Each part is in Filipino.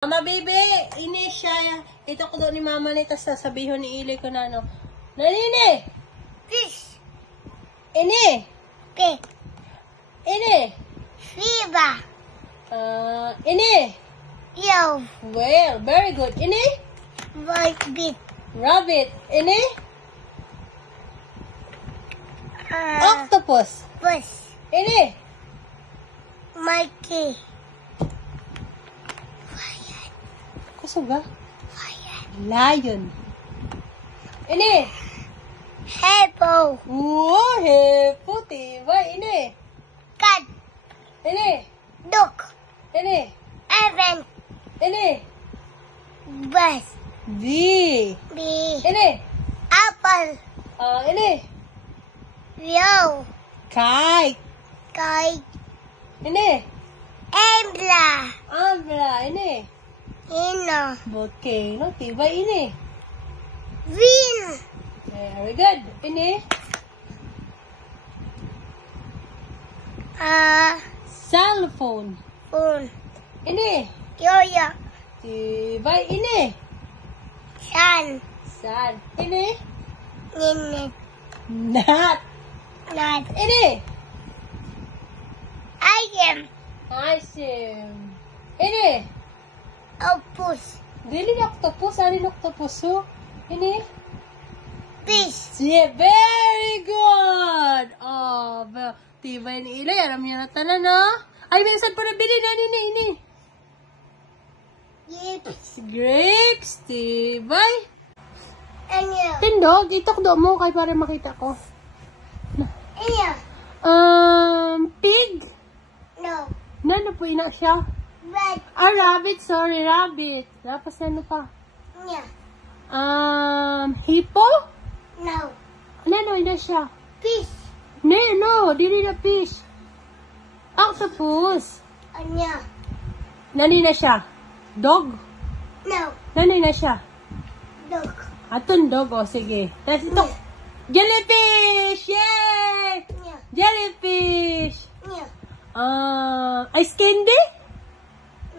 Mama baby, ini siya. Ito ko doon ni mama ni, tas sasabihin ni Ili ko na ano. Nanini! Fish. Ini! Pig. Ini! Fever. Ini! Yo. Well, very good. Ini! Rabbit. Rabbit. Ini! Octopus. Bus. Ini! Mikey. Kusuga? Fire. Lion. Ini! Hippo. Oh, hepo, tiba. Ini! Cat. Ini! Duck. Ini! Elephant. Ini! Bus. Bee. Bee. Ini! Apple. Ini! Yo. Kite. Kite. Ini! Embla. Abra. Ini! Hino. Volcano. Tiba ini. Win. Very good. Ini. Cell phone. Phone. Ini. Yo-yo. Tiba ini. Sun. Sun. Ini. Ninit. Nut. Nut. Ini. Item. Isim. Ini. Opus. Dili na octopus. Ano yung octopus? So, ini. Fish. Yeah, very good. Oh, tiba ni Ilay. Alam niya na tanan, no? Ay, may saan pa nabili na ini. Yips. Grapes. Tibay. Anya. Tindog. Itok do mo kay para makita ko. Anya. Pig. No. Nano po ina siya? Red. Rabbit. Sorry, rabbit. Tapos ano pa? Anya. Hippo? No. Nano ina siya? Fish. No. Dili na fish. Octopus. Anya. Nani na siya? Dog? No. Nani na siya? Duck. Atun dog. O, sige. Tapos ito. Jellyfish! Yay! Anya. Jellyfish! Anya. Ice candy?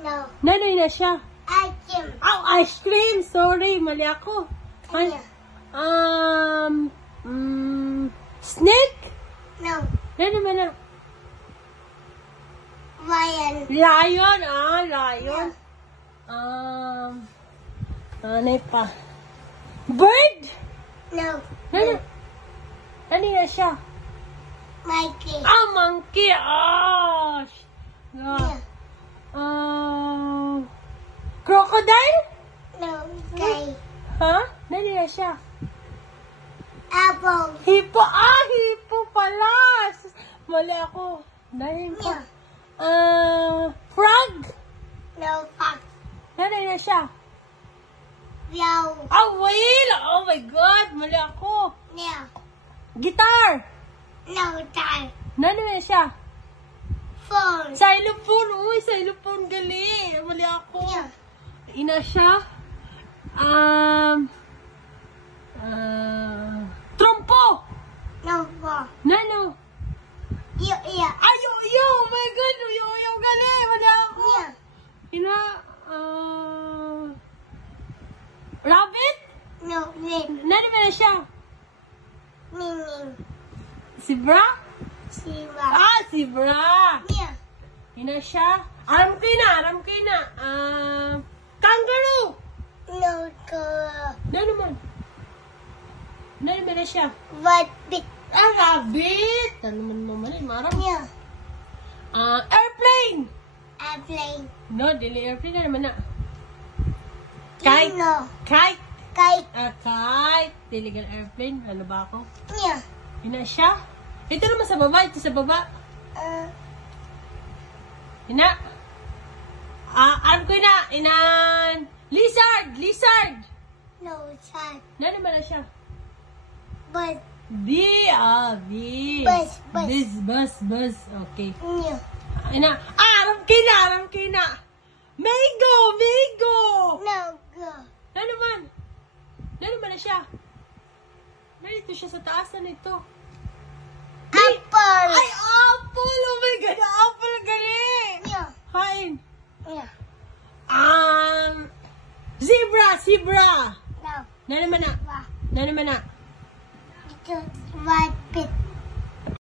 No. Nanoy na siya? Item. Oh, ice cream! Sorry, mali ako. Anya. Snake? No. Nano man na? Lion. Lion? Lion. Ano pa? Bird? No. Nano? Nani na siya? Mikey. Monkey! Anya. Crocodile? No. Guy. Nani na siya? Apple. Hippo. Hippo pala. Mali ako. Dahil ko. Anya. Frog? No. Fox. Nani na siya? Yo. Whale! Oh my God! Mali ako. Anya. Guitar! No. Time. Nani na siya? Phone. Xylophone! Uy, xylophone gali! Mali ako. Anya. Ina siya? Trompo! No. Four. Nano? Yo. Yo! Oh my God! Yo gali! Mali ako. Anya. Ina, rabbit? No. Red. Nani ba na siya? Meaning. Zebra? Siva. Zebra! Anya. Ina siya? Aram ko na. Kangaroo! No. Color. Nani man? Nani ba na siya? Rabbit. Rabbit! Ano man maram? Anya. Airplane! Airplane. No, dili airplane na naman na. Kite! No. Kite! Kite. Kite! Dili ka airplane. Ano ba ako? Anya. Ina siya? Ito naman sa baba. Ito sa baba. Ina. Alam ko na. Inan. Lizard! No. Sun. Na naman na siya? Bus. Bus. Okay. Anya. Ina. Alam ko na. Mango! No. Go. Na naman na siya? Narito siya sa taas na nito. Apple. Ay, apple! Oh my God, apple gali! Yeah. Hain. Yeah. Zebra, zebra. No. Na naman na. Wa. Na naman na. Ito. Rabbit.